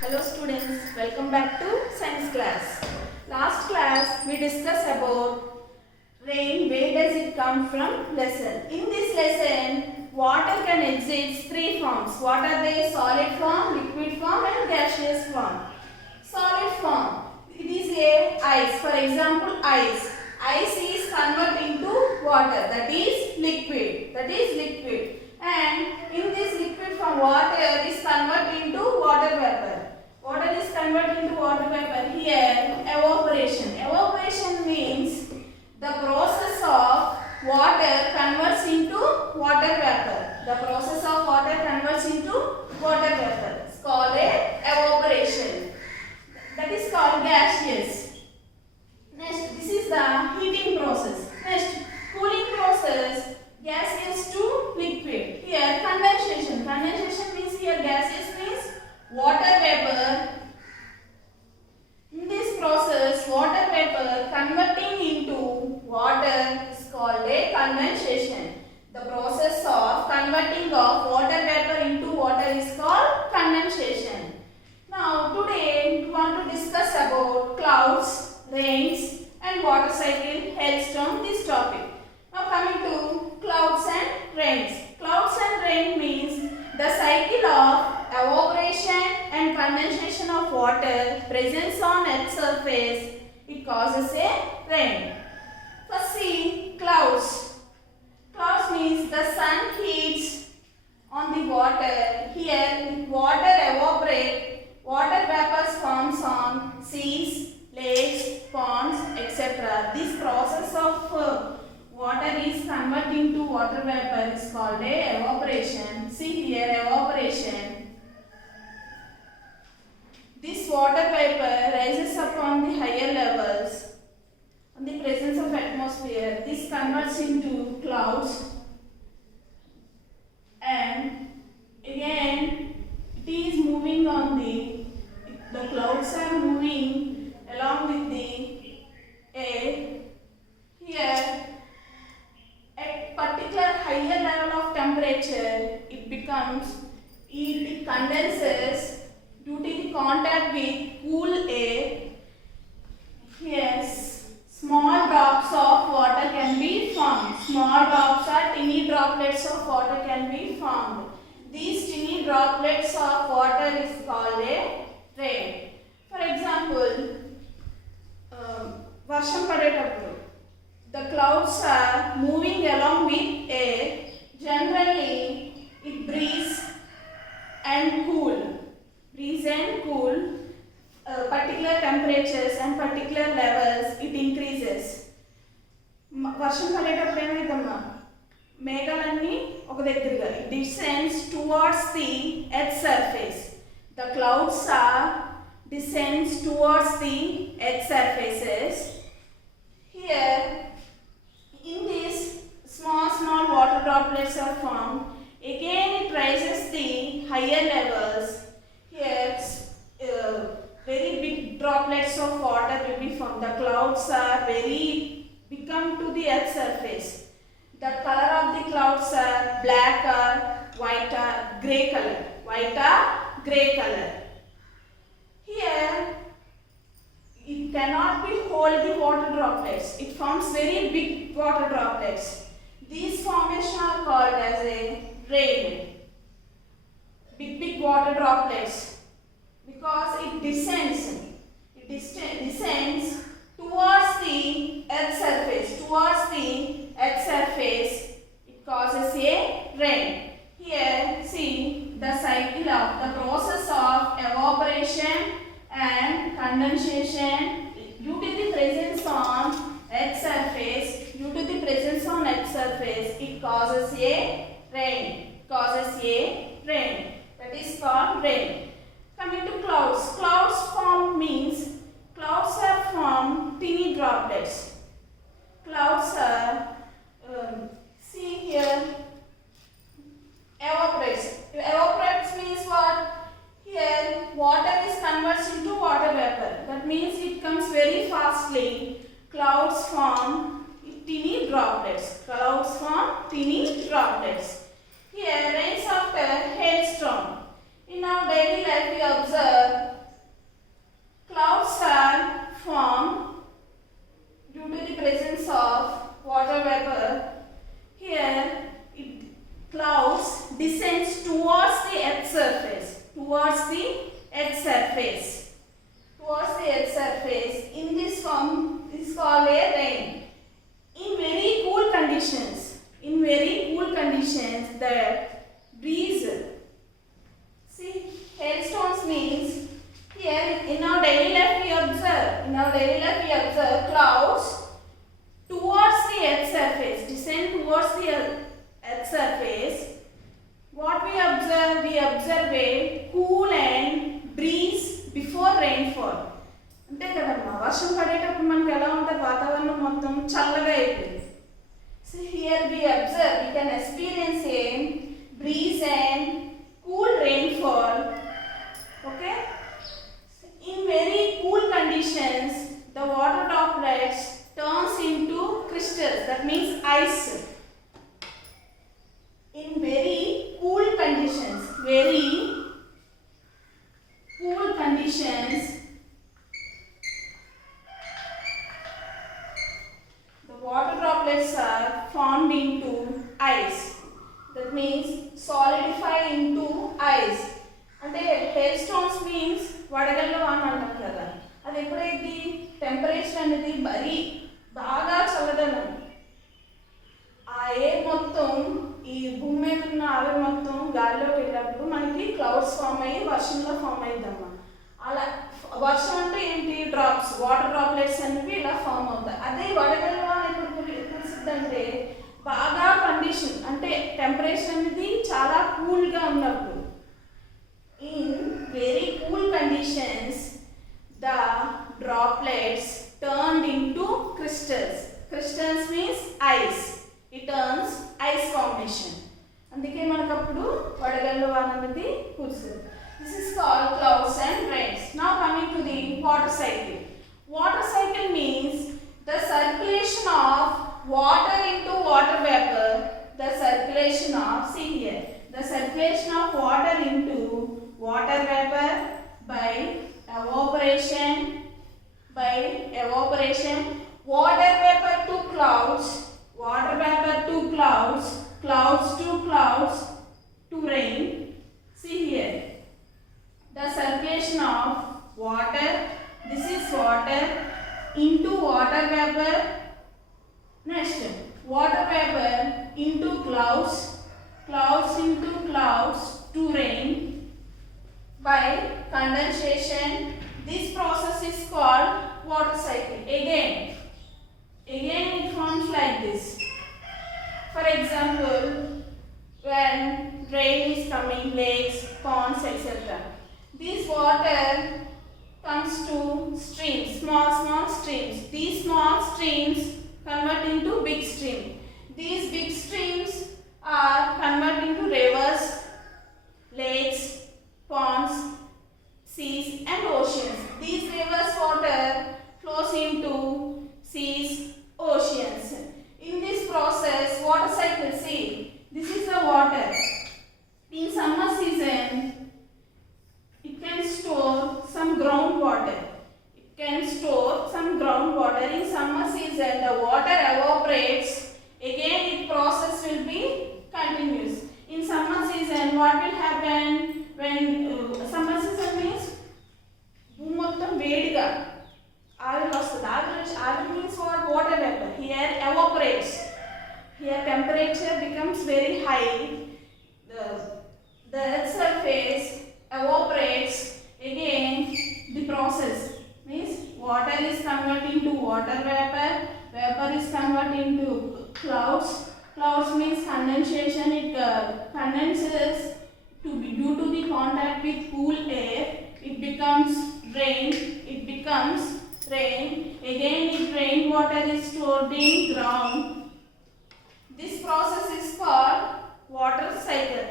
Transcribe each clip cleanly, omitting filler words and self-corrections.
Hello students, welcome back to science class. Last class we discussed about rain, where does it come from lesson. In this lesson, water can exist three forms. What are they? Solid form, liquid form and gaseous form. Solid form, it is a ice. For example, ice. Ice is converted into water, that is liquid. And in this liquid form, water is converted into water vapor. Water is converted into water vapor. Here, evaporation. Evaporation means the process of water converts into water vapor. The process of water converts into water vapor. It's called a evaporation. That is called gaseous. Next, this is the heating process. Next, cooling process, gaseous to liquid. Here, condensation. Condensation means here gaseous means water vapor. In this process, water vapor converting into water is called a condensation. The process of converting of water vapor into water is called condensation. Now, today we want to discuss about clouds, rains and water cycle hailstorm, this topic. Now, coming to clouds and rains. Clouds and rain means the cycle of evaporation and condensation of water presence on Earth's surface. It causes a rain. First, see clouds. Clouds means the sun heats on the water. Here, water evaporates. Water vapors forms on seas, lakes, ponds, etc. This process of water is converting to water vapor is called a evaporation. See here, evaporation. This water vapor rises up on the higher levels on the presence of atmosphere. This converts into clouds and again it is moving on the clouds are moving along with the air. Here at particular higher level of temperature it condenses due to the contact with cool air. Here small drops of water can be formed. Small drops or tiny droplets of water can be formed. These tiny droplets of water is called a rain. For example, వర్షం పడేటప్పుడు the clouds are moving along with air. Generally, it breeze and cool. Particular temperatures and particular levels, it increases. వర్షం పడేటప్పుడు ఏమైందమ్మా మేఘాలన్నీ ఒక దగ్గరగా it descends towards the earth's surface. The clouds are descends towards the earth's surfaces. Here, in these small water droplets are formed. Again, it rises the higher levels. Here, very big droplets of water will be formed. The clouds are become to the earth's surface. The color of the clouds are black or white or grey color. Here, it cannot be hold the water droplets. It forms very big water droplets. These formations are called as a rain. Big water droplets because it descends. Descends towards the earth's surface. It causes a rain. Here, see the cycle of the process of evaporation and condensation due to the presence on Earth's surface. It causes a rain. That is called rain. Coming to clouds. Clouds form means clouds are formed tiny droplets. Clouds are see here evaporates means what? Here water is converts into water vapor. That means it comes very fastly. Clouds form tiny droplets. Here rains after hailstorm. In our daily life we observe the earth's surface. Towards the earth's surface. In this form, this is called a rain. In very cool conditions, the breeze. See, hailstones means here in our daily life we observe clouds towards the earth's surface, descend towards the earth's surface. What we observe a cool and breeze before rainfall. అంటే కదమ్మా వర్షం పడేటప్పుడు మనకి ఎలా ఉంటుంది వాతావరణం మొత్తం చల్లగా అయిపోయింది. So here we can experience a breeze and cool rainfall. Okay, in very cool conditions the water droplets turns into crystals, that means ice. In very cool conditions, the water droplets are formed into ice, that means solidify into ice. అంటే hailstones means వడగళ్ళ వాన అంటాం కదా, అది ఎప్పుడైతే temperature అనేది బాగా చల్లదనం, ఆ ఎయిర్ మొత్తం ఈ భూమి మీద ఉన్న ఆవిరి మొత్తం గాలిలోకి వెళ్ళినప్పుడు మనకి క్లౌడ్స్ ఫామ్ అయ్యి వర్షంలో ఫామ్ అయ్యిద్దమ్మా. అలా వర్షం అంటే ఏంటి, డ్రాప్స్, వాటర్ డ్రాప్లెట్స్ అనేవి ఇలా ఫామ్ అవుతాయి. అదే వడగళ్ళ వాన ఎప్పుడు కురిసిద్దంటే బాగా కండిషన్, అంటే టెంపరేచర్ అనేది చాలా కూల్గా ఉన్నప్పుడు. In very cool conditions the droplets turned into crystals. Crystals means ice. It turns ice formation. అందుకే మనకు అప్పుడు వడగళ్ళ వాన అనేది కురుస్తుంది. This is called clouds and rains. Now coming to the water cycle. Water cycle means the circulation of water into water vapor. The circulation of, see here, the circulation of water into water vapor by evaporation, water vapor to clouds, clouds to rain. See here, the circulation of water, this is water into water vapor. Next, water vapor into clouds into clouds to rain by condensation. This process is called water cycle. Again it forms like this. For example, when rain is coming, lakes, ponds, etc., this water comes to streams, small streams. These small streams convert into big stream. These big streams are converted into rivers, lakes, ponds, seas and oceans. These rivers water flows into seas, oceans. In this process, water cycle, see, this is the water. In summer season, it can store some groundwater. In summer season, the water evaporates. Again, its process will be continuous. In summer season, what will happen? When summer season means భూమి మొత్తం వేడిగా ఆవిరి వస్తుంది. ఆవిరి means what? Water vapor. Here evaporates. Here temperature becomes very high. The earth surface evaporates. Again, the process means water is converted into water vapor. Vapor is converted into clouds. Clouds means condensation. It condenses due to the contact with cool air. It becomes rain. Again, if rainwater is stored in ground, this process is called water cycle.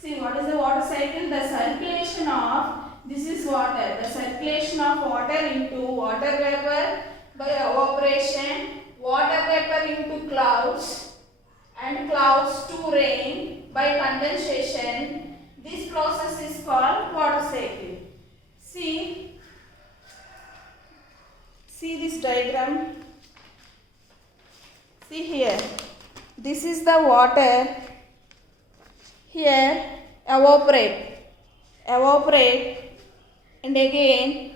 See, what is the water cycle? The circulation of, this is water, the circulation of water into water vapor by evaporation, water vapor into clouds and clouds to rain by condensation. This process is called water cycle. See this diagram. See here, this is the water. Here evaporate, and again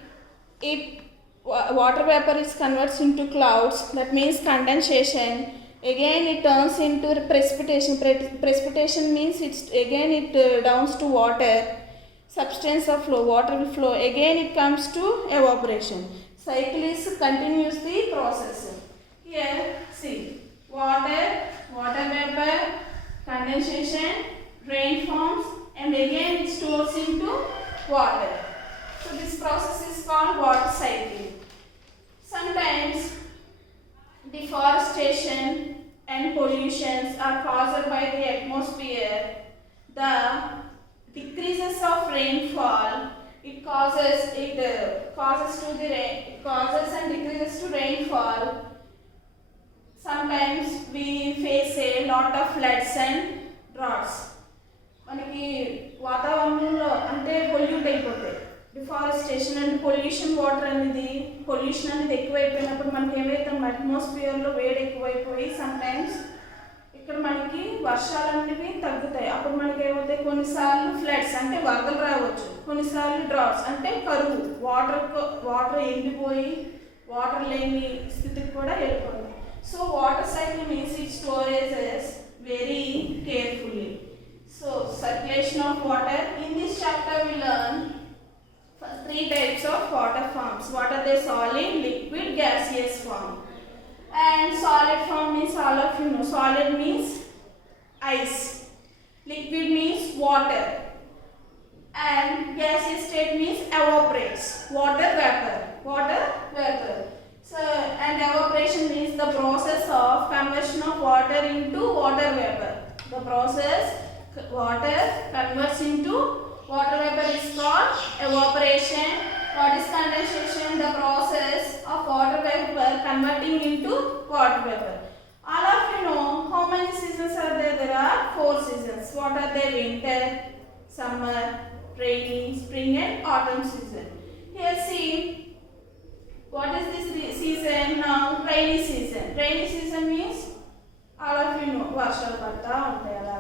water vapor is converts into clouds, that means condensation. Again it turns into precipitation. Precipitation means it downs to water. Substance of flow, water will flow. Again it comes to evaporation. Cycle is continuously process. Here see, water vapor, condensation, rain forms, and again it stores into water. So this process is called water cycle. Sometimes deforestation and pollutions are caused by the atmosphere. The decreases of rainfall, it causes and decreases to rainfall. Sometimes we face a lot of floods and droughts. మనకి వాతావరణంలో అంటే pollute అయిపోతాయి. Deforestation and pollution ఎక్కువైపోయినప్పుడు మనకి ఏమైతే అట్మాస్ఫియర్లో వేడి ఎక్కువైపోయి sometimes ఇక్కడ మనకి వర్షాలన్నీ తగ్గుతాయి. అప్పుడు మనకి ఏమవుతాయి, కొన్నిసార్లు ఫ్లడ్స్ అంటే వరదలు రావచ్చు, కొన్నిసార్లు డ్రాట్స్ అంటే కరువు, వాటర్ ఎండిపోయి వాటర్ లేని స్థితికి కూడా వెళ్ళిపోతుంది. So water cycle means it storages very carefully. So circulation of water. In this chapter we learn three types of water forms. What are they? Solid, liquid, gaseous form. And solid form means all of you know. Solid means ice. Liquid means water. And gaseous state means evaporates. Water vapor. So, and evaporation means the process of conversion of water into water vapor. The process water converts into water vapor is called evaporation. What is condensation? The process of water vapor converting into water vapor. All of you know how many seasons are there? There are 4 seasons. What are they? Winter, summer, rainy, spring and autumn season. Here see, what is this season now? Rainy season. Rainy season means all of you know varshalu padta untayi ala.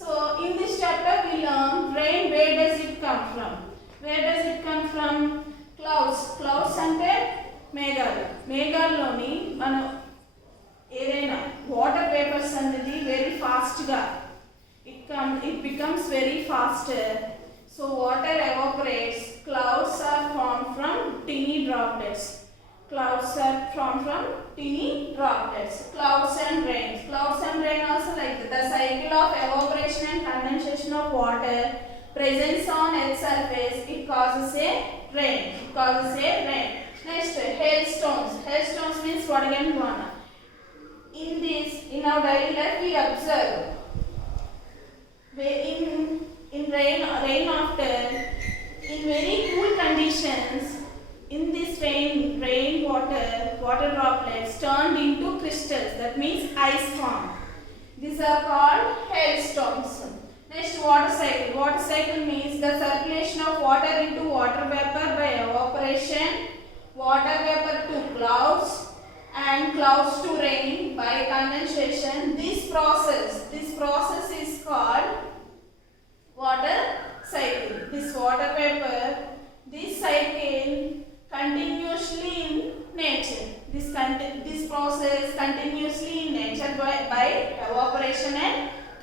So in this chapter we learn rain. Where does it come from? Clouds ante మేఘాల్లోని మనం ఏదైనా water vapours అనేది very fast గా it becomes very faster. So water evaporates. Clouds are formed from teeny droplets. Clouds and rain. Clouds and rain also like that. The cycle of evaporation and condensation of water presents on Earth's surface. It causes a rain. Next, hailstones. Hailstones means what again? In our daily life we observe. In rain after, in very cool conditions, in this rain water droplets turned into crystals, that means ice form. These are called hailstones. Next, water cycle means the circulation of water into water vapor by evaporation, water vapor to clouds and clouds to rain by condensation. This process is called water cycle. This cycle continuously in nature. This process continuously in nature by evaporation and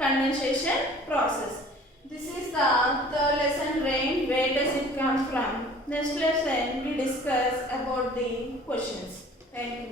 condensation process. This is the lesson rain. Where does it come from? Next lesson we discuss about the questions. Thank you.